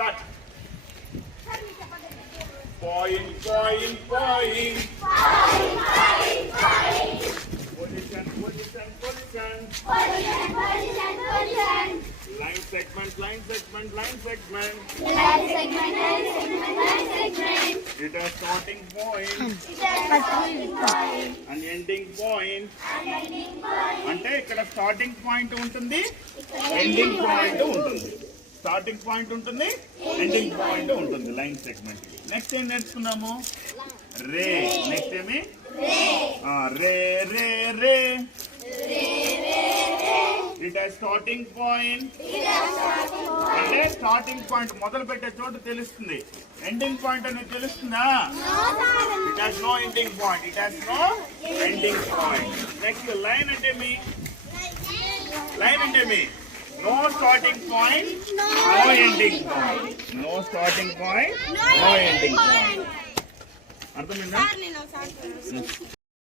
Start. Point, point, point. Position, position, position. Line segment, line segment, line segment. It has starting point and ending point. అంటే ఇక్కడ starting point ఉంటుంది, ending point ఉంటుంది. Starting point ఉంటుంది, ending point ఉంటుంది line segment. Next ఏం నేర్చుకున్నాము? Ray. Next ఏమి? Ray ray ray. It has starting point. అంటే స్టార్టింగ్ పాయింట్ మొదలు పెట్టే చోటు తెలుస్తుంది, ఎండింగ్ పాయింట్ అనేది తెలుస్తుందా? It has no ending point. It has no ending point. Next line అంటే మీ లైన్ అంటే మీ no starting point, no ending point. No starting point, no ending point. అర్థమైందా?